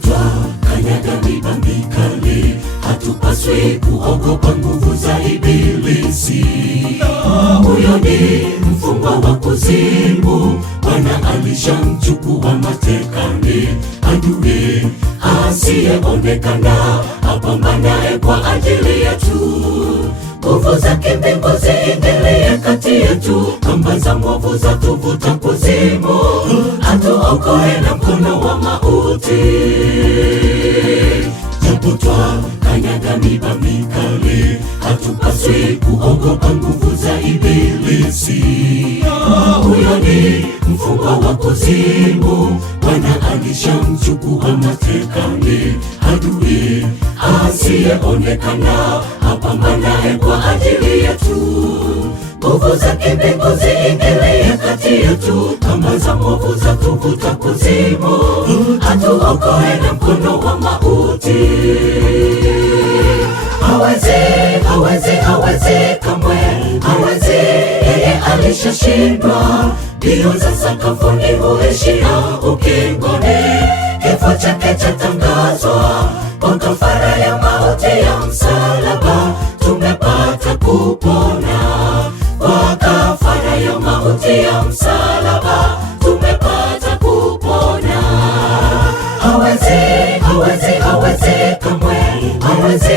kanyaga miba mikali, hatupaswi kuogopa nguvu za ibilisi. Huyo ni mfungwa wa kuzimu, Bwana alishamchukua matekani. Adui asiyeonekana apambanaye kwa ajili yetu, nguvu za kimbingu ziingilie kati yetu. Kamba za mwovu zatuvuta kuzimu, atuokoe na mkono wa mauti. Japo kanyaga miba mikali, hatupaswi kuogopa nguvu za ibilisi. Huyo ni mfungwa wa kuzimu, Bwana alishamchukua matekani. Adui asiyeonekana apambanaye kwa ajili yetu, nguvu za kimbingu ziingilie kati yetu. Kamba za mwovu zatuvuta kuzimu, atuokoe na mkono wa mauti. Hawezi kamwe, hawezi, yeye alishashindwa. Mbio za sakafuni huishia ukingoni, kifo chake chatangazwa. Kwa kafara ya mauti ya msalaba tumepata kupona. Kwa kafara ya mauti ya msalaba tumepata kupona. Hawezi kamwe, hawezi,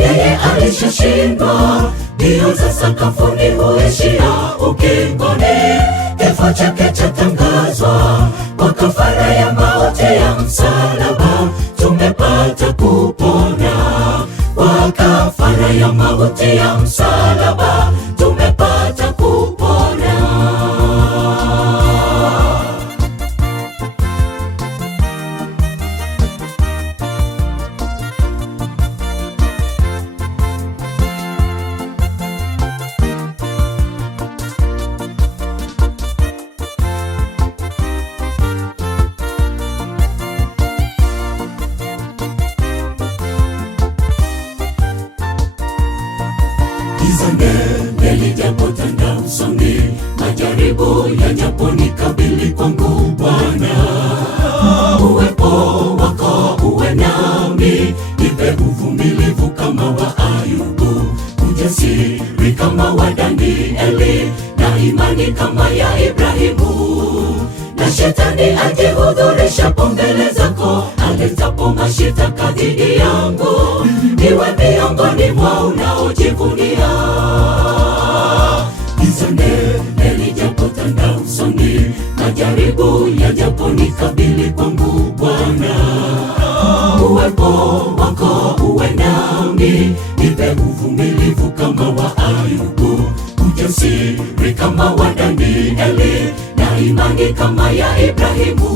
yeye alishashindwa. Mbio za sakafuni huishia ukingoni, kifo chake chatangazwa. Kwa kafara ya mauti ya msalaba tumepata kupona. Kwa kafara ya mauti ya msalaba tumepata kupona. Lijapotanda usoni, majaribu yajaponikabili kwangu Bwana, uwepo wako uwe nami. Nipe uvumilivu kama wa Ayubu, ujasiri kama wa Danieli, na imani kama ya Ibrahimu. Na shetani ajihudhurishapo mbele zako, aletapo mashitaka dhidi yangu, niwe miongoni mwa unaojivunia. Giza nene lijapotanda usoni, majaribu yajaponikabili kwangu Bwana, uwepo wako uwe nami. Nipe uvumilivu kama wa Ayubu, ujasiri kama wa Danieli, na imani kama ya Ibrahimu.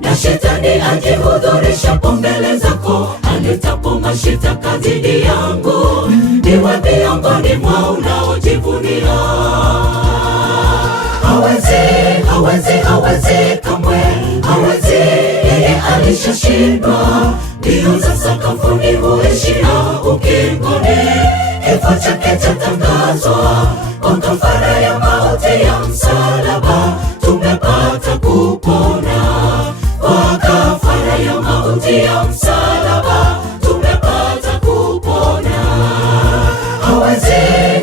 Na shetani ajihudhurishapo mbele zako, aletapo mashitaka dhidi yangu, niwe miongoni mwa unaojivunia. Hawezi kamwe, hawezi, yeye alishashindwa. Mbio za sakafuni huishia ukingoni, kifo chake chatangazwa. Kwa kafara ya mauti ya msalaba tumepata kupona. Kwa kafara ya mauti ya msalaba tumepata kupona.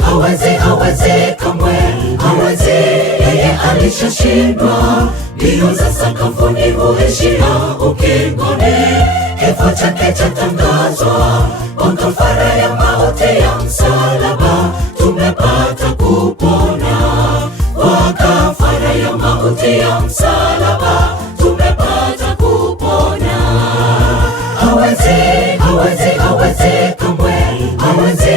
Hawezi kamwe, hawezi, yeye alishashindwa. Mbio za sakafuni huishia ukingoni, kifo chake chatangazwa. Kwa kafara ya mauti ya msalaba tumepata kupona. Kwa kafara ya mauti ya msalaba tumepata kupona. Hawezi kamwe, hawezi,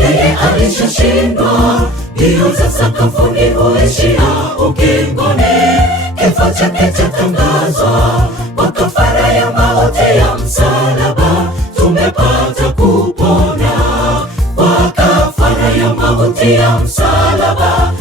yeye alishashindwa. Mbio za sakafuni huishia ukingoni, kifo chake chatangazwa. Kwa kafara ya mauti ya msalaba tumepata kupona. Kwa kafara ya mauti ya msalaba